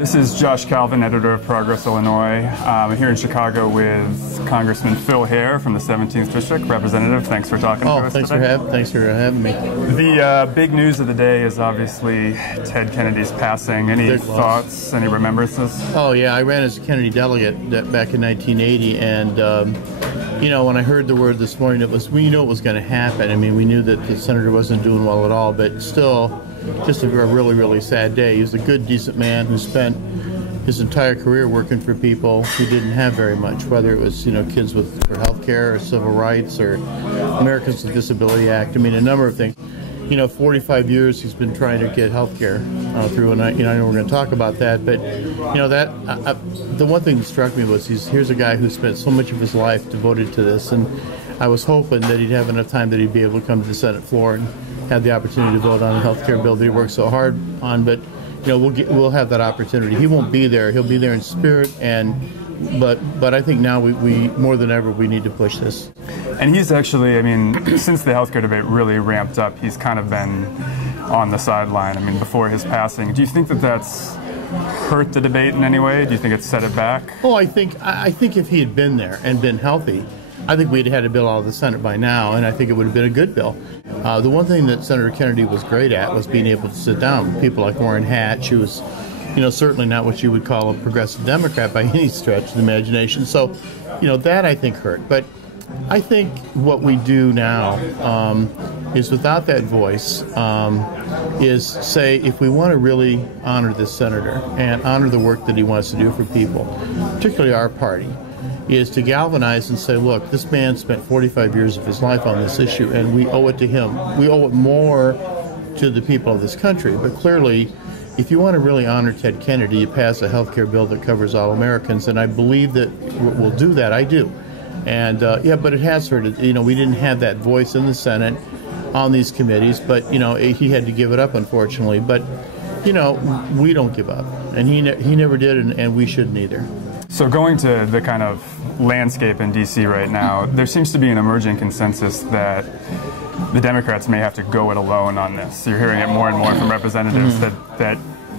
This is Josh Kalven, editor of Progress, Illinois. I'm here in Chicago with Congressman Phil Hare from the 17th District. Representative, thanks for talking to us thanks today. Thanks for having me. The big news of the day is obviously Ted Kennedy's passing. Any thoughts, any remembrances? Oh, yeah, I ran as a Kennedy delegate back in 1980, and you know, when I heard the word this morning, we knew it was going to happen. I mean, we knew that the senator wasn't doing well at all, but still, just a really, really sad day. He was a good, decent man who spent his entire career working for people who didn't have very much, whether it was, you know, kids for health care or civil rights or Americans with Disability Act. I mean, a number of things. You know, 45 years he's been trying to get health care through, and I know we're going to talk about that, but, you know, the one thing that struck me was here's a guy who spent so much of his life devoted to this, and I was hoping that he'd have enough time that he'd be able to come to the Senate floor and have the opportunity to vote on a health care bill that he worked so hard on, but, you know, we'll have that opportunity. He won't be there. He'll be there in spirit, but I think now we more than ever we need to push this. And he's actually, I mean, since the healthcare debate really ramped up, he's kind of been on the sideline. I mean, before his passing, do you think that that's hurt the debate in any way? Do you think it's set it back? Oh, I think if he had been there and been healthy, I think we'd had a bill out of the Senate by now, and I think it would have been a good bill. The one thing that Senator Kennedy was great at was being able to sit down with people like Warren Hatch, who was, you know, certainly not what you would call a progressive Democrat by any stretch of the imagination. So, you know, that I think hurt. But I think what we do now is, without that voice, is say, if we want to really honor this senator and honor the work that he wants to do for people, particularly our party, is to galvanize and say, look, this man spent 45 years of his life on this issue, and we owe it to him. We owe it more to the people of this country. But clearly, if you want to really honor Ted Kennedy, you pass a health care bill that covers all Americans, and I believe that we'll do that. I do. And, yeah, but it has hurt. You know, we didn't have that voice in the Senate on these committees, but, you know, he had to give it up, unfortunately. But, you know, we don't give up, and he never did, and we shouldn't either. So going to the kind of landscape in D.C. right now, there seems to be an emerging consensus that the Democrats may have to go it alone on this. You're hearing it more and more from representatives that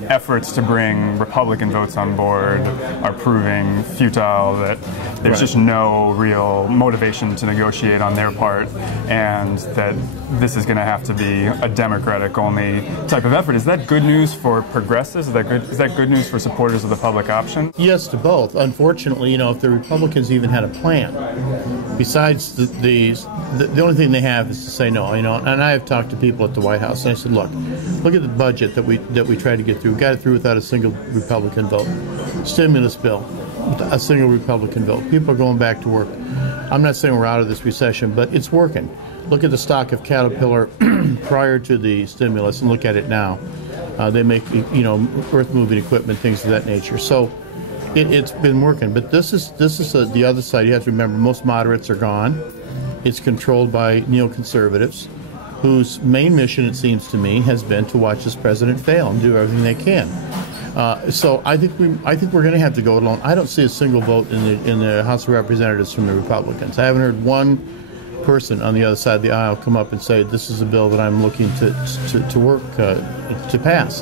efforts to bring Republican votes on board are proving futile, that there's just no real motivation to negotiate on their part, and that this is going to have to be a Democratic-only type of effort. Is that good news for progressives? Is that good news for supporters of the public option? Yes, to both. Unfortunately, you know, if the Republicans even had a plan, besides the only thing they have is to say no. You know, and I have talked to people at the White House, and I said, look at the budget that we tried to get through. We got it through without a single Republican vote. Stimulus bill, a single Republican vote. People are going back to work. I'm not saying we're out of this recession, but it's working. Look at the stock of Caterpillar prior to the stimulus, and look at it now. They make, you know, earth-moving equipment, things of that nature. So it's been working. But this is the other side. You have to remember, most moderates are gone. It's controlled by neoconservatives, whose main mission, it seems to me, has been to watch this president fail and do everything they can. So I think we're going to have to go along. I don't see a single vote in the House of Representatives from the Republicans. I haven't heard one person on the other side of the aisle come up and say, this is a bill that I'm looking to work to pass.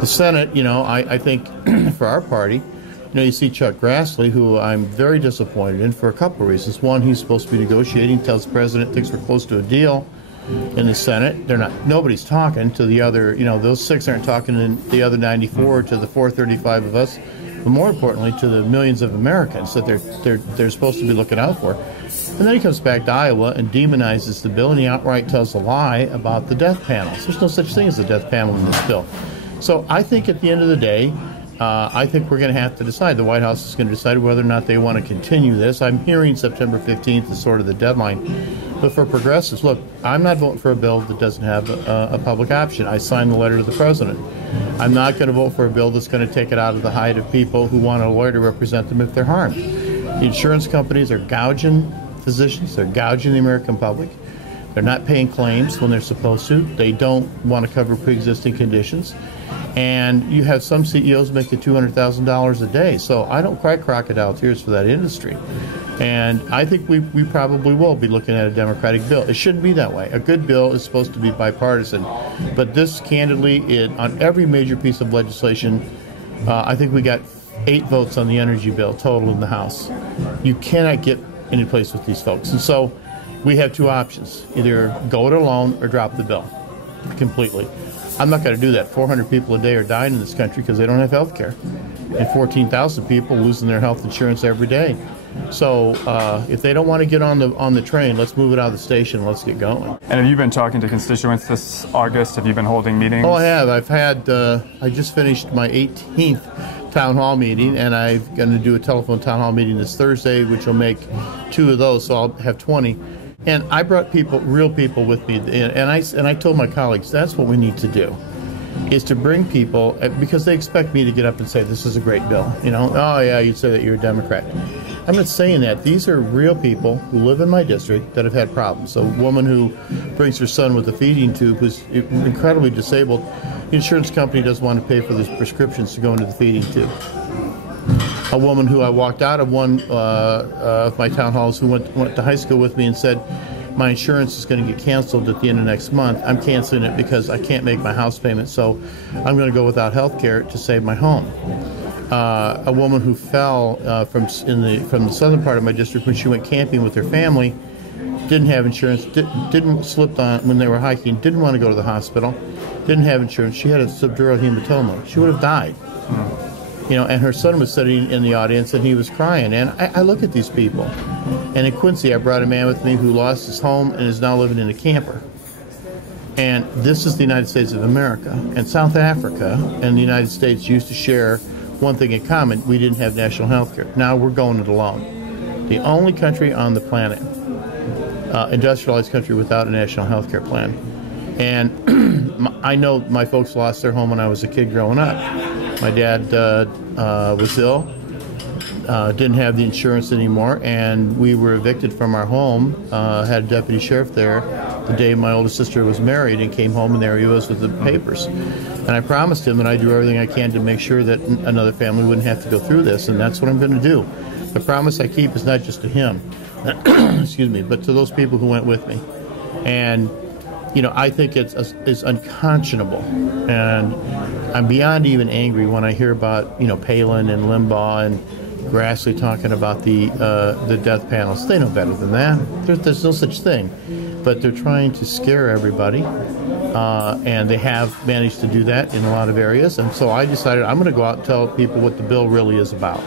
The Senate, you know, I think for our party, you know, you see Chuck Grassley, who I'm very disappointed in for a couple of reasons. One, he's supposed to be negotiating, tells the president thinks we're close to a deal. In the Senate, they're not. Nobody's talking to the other. You know, those 6 aren't talking to the other 94, to the 435 of us, but more importantly, to the millions of Americans that they're supposed to be looking out for. And then he comes back to Iowa and demonizes the bill, and he outright tells a lie about the death panels. There's no such thing as a death panel in this bill. So I think at the end of the day, I think we're going to have to decide. The White House is going to decide whether or not they want to continue this. I'm hearing September 15th is sort of the deadline. But for progressives, look, I'm not voting for a bill that doesn't have a public option. I signed the letter to the president. I'm not going to vote for a bill that's going to take it out of the hide of people who want a lawyer to represent them if they're harmed. The insurance companies are gouging physicians. They're gouging the American public. They're not paying claims when they're supposed to. They don't want to cover pre-existing conditions. And you have some CEOs making $200,000 a day. So I don't cry crocodile tears for that industry. And I think we probably will be looking at a Democratic bill. It shouldn't be that way. A good bill is supposed to be bipartisan. But this, candidly, on every major piece of legislation, I think we got 8 votes on the energy bill total in the House. You cannot get any place with these folks. And so we have 2 options. Either go it alone or drop the bill completely. I'm not going to do that. 400 people a day are dying in this country because they don't have health care. And 14,000 people losing their health insurance every day. So if they don't want to get on the train, let's move it out of the station. Let's get going. And have you been talking to constituents this August? Have you been holding meetings? Oh, I have. I've had. I just finished my 18th town hall meeting, and I'm going to do a telephone town hall meeting this Thursday, which will make 2 of those, so I'll have 20. And I brought people, real people, with me, and I told my colleagues that's what we need to do. Is to bring people, because they expect me to get up and say, this is a great bill. You know, oh yeah, you'd say that you're a Democrat. I'm not saying that. These are real people who live in my district that have had problems. A woman who brings her son with a feeding tube who's incredibly disabled. The insurance company doesn't want to pay for the prescriptions to go into the feeding tube. A woman who I walked out of one of my town halls who went to high school with me and said, my insurance is going to get canceled at the end of next month. I'm canceling it because I can't make my house payment, so I'm going to go without health care to save my home. A woman who fell from the southern part of my district when she went camping with her family, didn't have insurance, didn't slipped on when they were hiking, didn't want to go to the hospital, didn't have insurance. She had a subdural hematoma. She would have died. You know, and her son was sitting in the audience and he was crying. And I look at these people. And in Quincy, I brought a man with me who lost his home and is now living in a camper. And this is the United States of America. And South Africa and the United States used to share one thing in common. We didn't have national health care. Now we're going it alone. The only country on the planet, industrialized country, without a national health care plan. And I know my folks lost their home when I was a kid growing up. My dad was ill, didn't have the insurance anymore, and we were evicted from our home. Had a deputy sheriff there the day my oldest sister was married, and came home, and there he was with the papers. And I promised him that I'd do everything I can to make sure that another family wouldn't have to go through this, and that's what I'm going to do. The promise I keep is not just to him, excuse me, but to those people who went with me. And you know, I think it's unconscionable, and I'm beyond even angry when I hear about, you know, Palin and Limbaugh and Grassley talking about the death panels. They know better than that. There's no such thing, but they're trying to scare everybody, and they have managed to do that in a lot of areas. And so I decided I'm going to go out and tell people what the bill really is about.